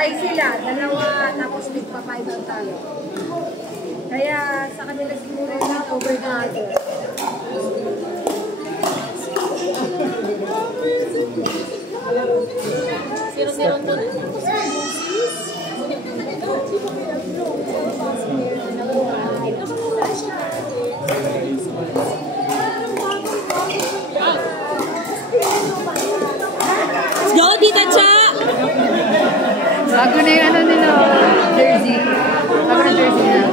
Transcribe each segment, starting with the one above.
Kaya sila, dalawa, tapos big pa 5 ang talo. Kaya sa kanila siguro yung over the other. Zero to na. Let's go, Tita Cha! Bago na yung ano nila, jersey. Bago na jersey na.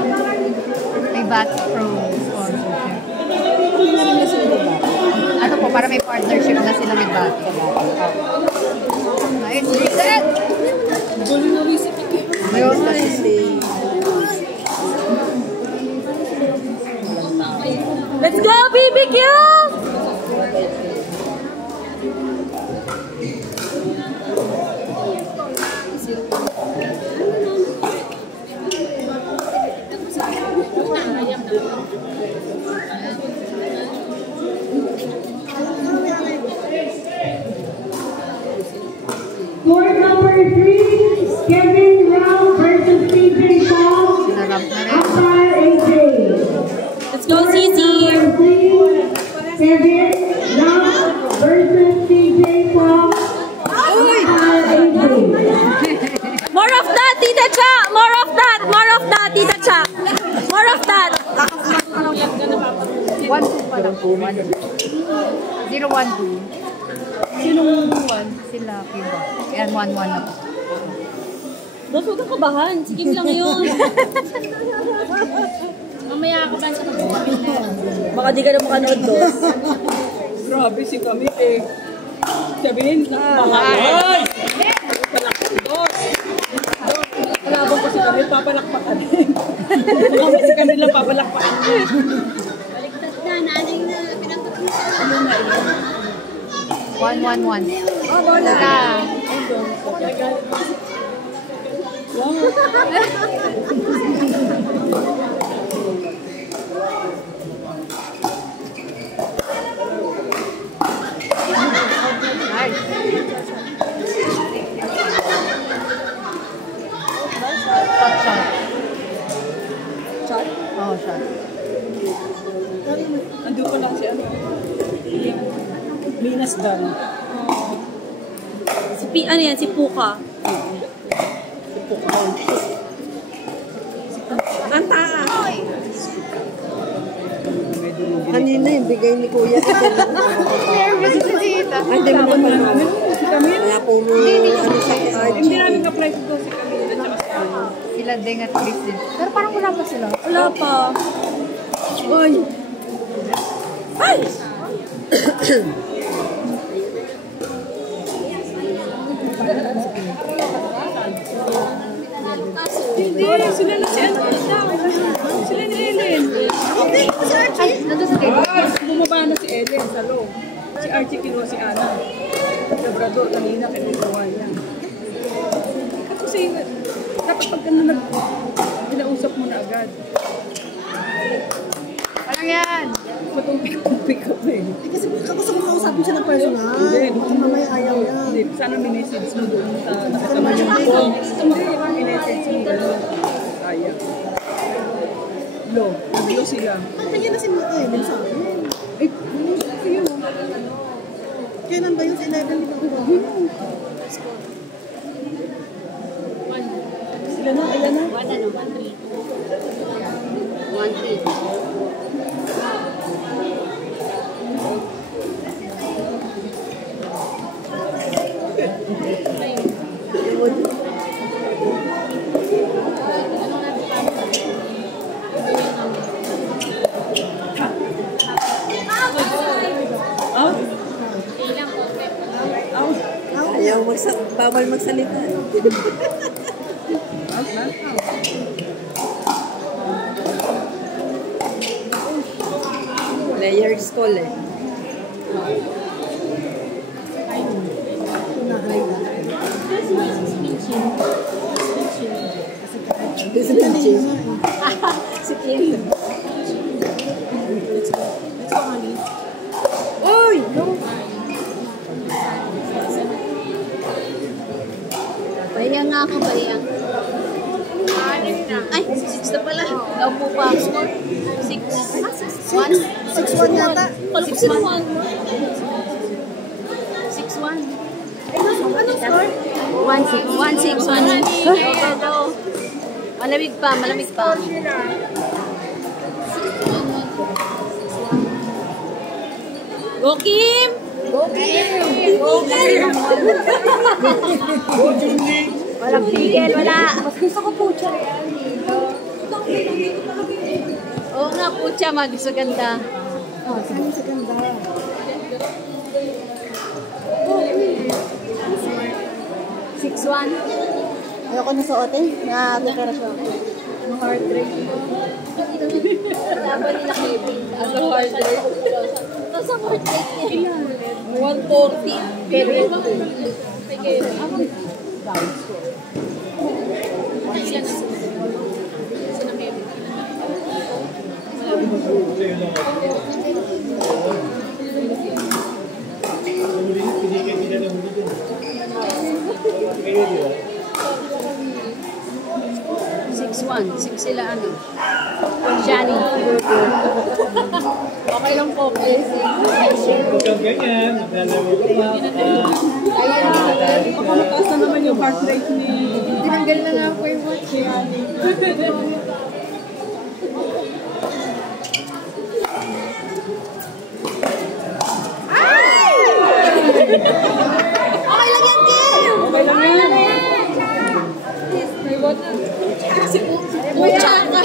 May Bat Pro sponsorship. Ano po, para may partnership na sila with Bat. Nice, reset! Mayroon na Let's go, BBQ! Court number 3, Kevin Rao versus Stephen Paul. Umpire AJ. Let's go, Cici. Kevin Rao versus Stephen Paul. Umpire AJ. More of that, Tita Cha! More of that! More of that, Tita Cha! More of that! 1-2 pa lang po. 0-1-2. Sinong 1? Sila, Kiba. Ayan, 1-1 na po. Boss, huwag kang kabahan. Sigim lang yun. Mamaya ka ba sa mag-uwapin na? Baka di ka na makanood, Dos. Grabe si kami eh. Sabihin na. Mahal! Dos! Kalabang ko si kami, papalakpakan din. Kami si kanila papalakpakan din. Baliktad na, nanay na, pinapakita. 1-1-1. Oh, wala. Shot? Oo, shot. Nandun pa lang si ano. Minas Dan. Ano yan? Si Puka. Si Puka. Ang taas. Kanina yung bigay ni Kuya. Nervous si Tita. Ay, di mo na pala. Si Camille? Kaya po mo, ano sa Archie. Hindi namin ka-apply ko si Camille at saka si ano. Sila Deng at Kristen. Pero parang wala pa sila. Wala pa. Ay! Ay! Hindi, sila na si ano. Sila ni Ellen. Ay, nandun sa table. Bumaba na si Ellen sa loob. Si Archie kinuha si Ana. Labrador kanina kinuha niya. Kasi dapat pag pinausap mo na agad. Parang yan. Matumpik-tumpik ka pa eh. Kasi gusto mo kausapin siya ng personal. Hindi. Baka mamaya ayaw yan. Hindi, sana minessage mo doon sa nakasama niyo po. Hindi, minessage mo doon. Sayang. Lo, naglo sila. Kaya na si Ellen sa akin. Eh, sige mo. Kailan ba yung 11? Di ba? Ilan na? Ilan na? 1-3. bawal magsalita. Layers call eh. Si Kim. Uy! Pahiya nga ako, pahiya. Ay, 6 na pala. Naupo pa ako. 6. 6-1 yata. 6-1. 6-1. Anong score? 1-6. 1-6. Go, go, go. Malamig pa, malamig pa. Go, Kim! Go, Kim! Go, Kim! Walang tigil, wala. Mas gusto ko pucha. Oo nga, pucha, gusto ganda. Oh, saan sa ganda? 6-1. Ayoko na suotin. Nag-preparasyon ako. Heart rate. Laban nila Kevin. Ano heart rate? Tapos ang heart rate niya. 140. Kevin. Kevin. Six sila ano. Shani. Okay lang po, please. Huwag kang ganyan. Maglalaro ka pa. Baka mataas na naman yung heart rate ni... Tinanggal na nga po yung watch. Okay lang yan, Kim! Okay lang yan. May what? Pucha ka.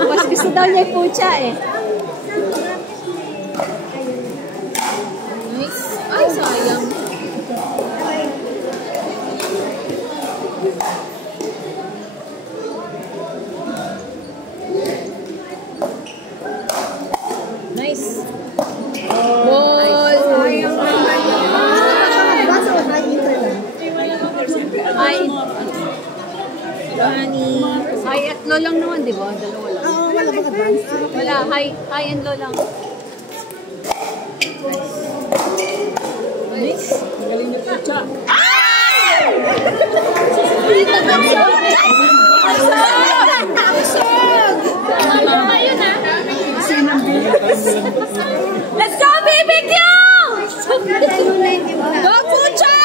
Mas gusto daw niya yung pucha eh. Nice. Ay, sayang. Nice. Ball. Basta o high internet. Ay, high at low lang naman, di ba? Dalawa lang. Oo, wala bang advance? Wala, high and low lang. Nice. Magaling niyo po siya. Let's go, BBQ! Go, Pucha!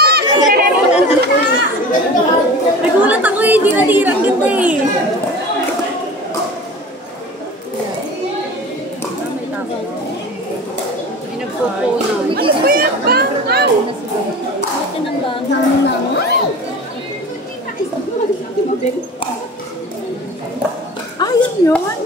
Nagulat ako eh, hindi natirang ganda eh. May nagpupunan. Ano ba yan? Bang! Ah, yan yun.